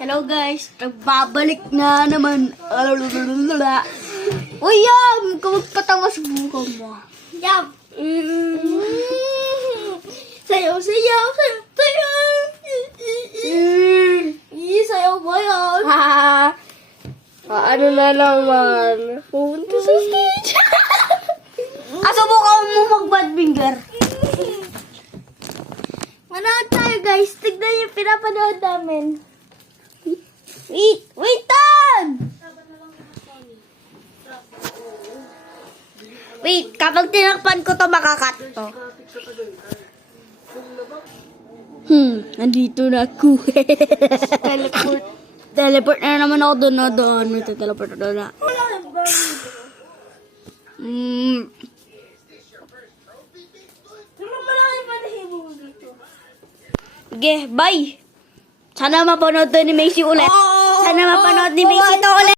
Hello guys, nagbabalik na naman. Uy, Yam! Huwag patawa sa buka mo. Yum! Sayaw, sayaw, sayaw, sayaw! Sayaw ba yan? Ano na naman? Pumunta sa stage! Subukan mo mag-bad finger. Manood tayo guys. Tignan yung pinapanood namin. Wait, Tan! Wait, kapag tinakpan ko to, makakat to. Nandito na ako. Teleport. Teleport na naman ako doon. Teleport na na. Wala na ba? Naman malaki pa nahibo ko dito. Okay, bye! Sana mapanood to ni Macy ulit. Sana mapanood ni Macy to ulit.